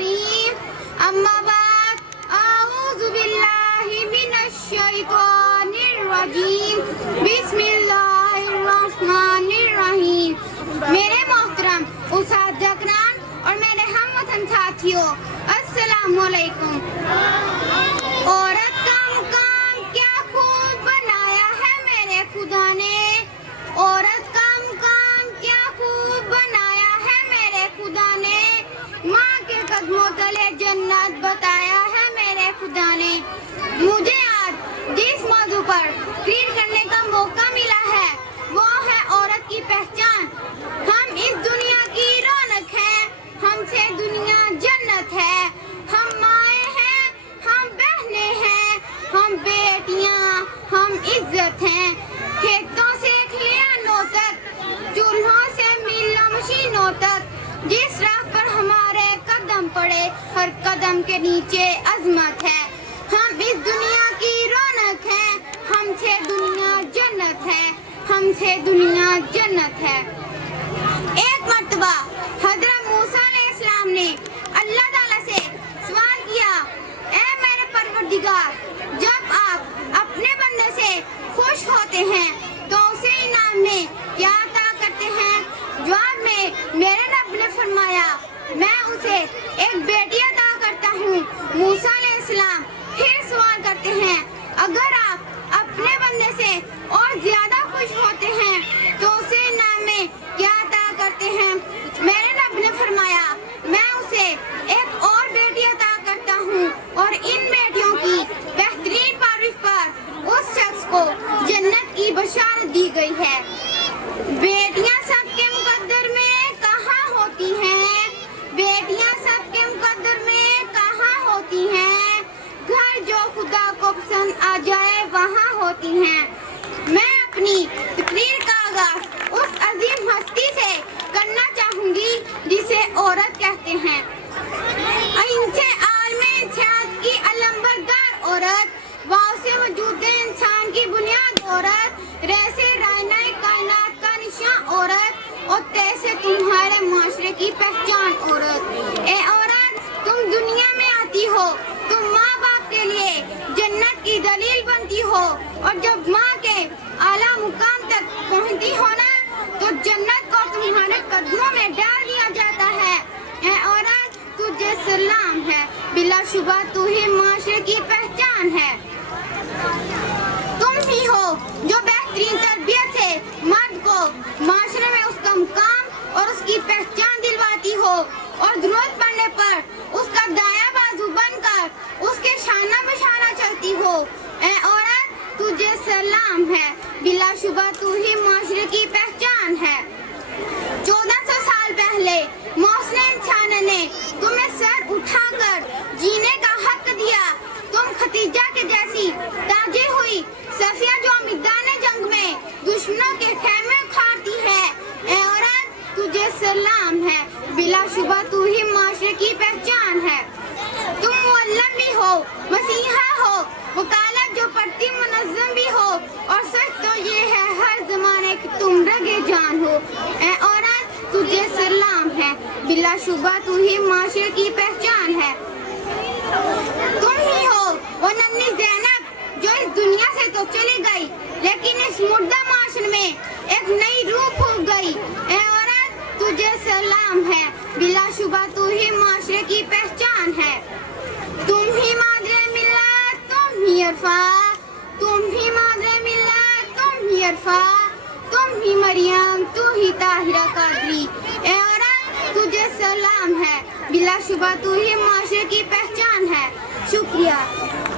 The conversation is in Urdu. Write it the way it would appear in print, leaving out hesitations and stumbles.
الكريم أما بعد أعوذ بالله من الشيطان الرجيم بسم الله الرحمن الرحیم. میرے محترم اساتذہ کرام اور میرے ہم وطن ساتھیوں، السلام علیکم. عورت کا مقام کیا خوب بنایا ہے میرے خدا نے، عورت کا مقام کیا خوب بنایا ہے میرے خدا نے، ماں کے قدموں تلے جنت بتایا ہے میرے خدا نے. مجھے آج جس موضوع پر تقریر کرنے کا موقع ملا ہے وہ ہے عورت کی پہچان. ہم اس دنیا کی رونق ہیں، ہم سے دنیا جنت ہے. ہم مائیں ہیں، ہم بہنیں ہیں، ہم بیٹیاں، ہم عزت ہیں. کھیتوں سے کھلیانوں تک، چولہوں سے ملوں مشینوں تک، جس راہ پر ہمارے قدم پڑے ہر قدم کے نیچے عظمت ہے. ہم اس دنیا کی رونق ہیں، ہم سے دنیا جنت ہے، ہم سے دنیا جنت ہے. ایک مرتبہ حضرت موسیٰ علیہ السلام نے اللہ تعالیٰ سے سوال کیا، اے میرے پروردگار، جب آپ اپنے بندے سے خوش ہوتے ہیں تو اسے انعام میں کیا عطا کرتے ہیں؟ جواب میں میرے رب نے فرمایا، میں اسے ایک بیٹی عطا کرتا ہوں. موسیٰ علیہ السلام پھر سوال کرتے ہیں، اگر آپ اپنے بندے سے اور زیادہ خوش ہوتے ہیں تو اسے انعام میں کیا عطا کرتے ہیں؟ میرے رب نے فرمایا، میں اسے ایک اور بیٹی عطا کرتا ہوں اور ان بیٹیوں کی بہترین پرورش پر اس شخص کو جنت کی بشارت دی گئی ہے. بیٹیاں سب کے مقدر میں کہاں ہوتی ہیں؟ بیٹیاں سب کے مقدر میں کہاں ہوتی ہیں؟ گھر جو خدا کو پسند آ جائے وہاں ہوتی ہیں. میں اپنی تقریر کا آغاز اس عظیم ہستی سے کرنا چاہوں گی جسے عورت کہتے ہیں. ان سے عالم انسان کی علمبردار عورت، واؤ سے وجود انسان کی بنیاد عورت، رے سے رائنہ کائنات کا نشاں عورت، اور تے سے تمہارے معاشرے کی پہچان عورت. اے عورت، تم دنیا میں آتی ہو، تم ماں باپ کے لیے جنت کی دلیل بنتی ہو، اور جب ماں کے اعلیٰ مقام تک پہنچتی ہو نا تو جنت کو تمہارے قدموں میں ڈال دیا جاتا ہے. اے عورت، تجھے سلام ہے، بلا شبہ تو ہی معاشرے کی پہچان ہے. تم ہی ہو جو بہترین تربیت سے مرد کو معاشرے میں اس کا مقام اور اس کی پہچان دلواتی ہو، اور ضرورت پڑنے پر اس کا دایاں بازو بن کر اس کے شانہ بشانہ چلتی ہو. اے عورت، تجھے سلام ہے، بلا شبہ تو ہی معاشرے کی پہچان ہے. 1400 سال پہلے محسن انسان نے تمہیں سر اٹھا کر جینے کا حق دیا. تم ختیجہ کے جیسی تاجر ہوئی صفیہ جو میدان جنگ میں دشمنوں کے خیمے کھاڑتی ہے. اے عورت، تجھے سلام ہے، بلا شبہ تو ہی معاشرے کی پہچان ہے. تم معلم بھی ہو، مسیحا ہو، وکالت جو پڑھتی منظم بھی ہو، اور سچ تو یہ ہے ہر زمانے کی تم رگے جان ہو. اے عورت، تجھے سلام ہے، بلا شبہ تو ہی معاشرے کی پہچان ہے. تم ہی ہو وہ ننھی زینب جو اس دنیا سے تو چلی گئی لیکن اس مردہ معاشرے میں ایک نئی روح پھونک گئی. اے عورت، تجھے سلام ہے، بلا شبہ تو ہی معاشرے کی پہچان ہے. تم ہی مادر ملت، تم ہی عرفہ، تم ہی مادر ملت، تم ہی عرفہ، تم ہی مریم، تو ہی طاہرہ قادری. اے عورت، تجھے سلام ہے، بلا شبہ تو ہی معاشرے کی پہچان ہے. شکریہ.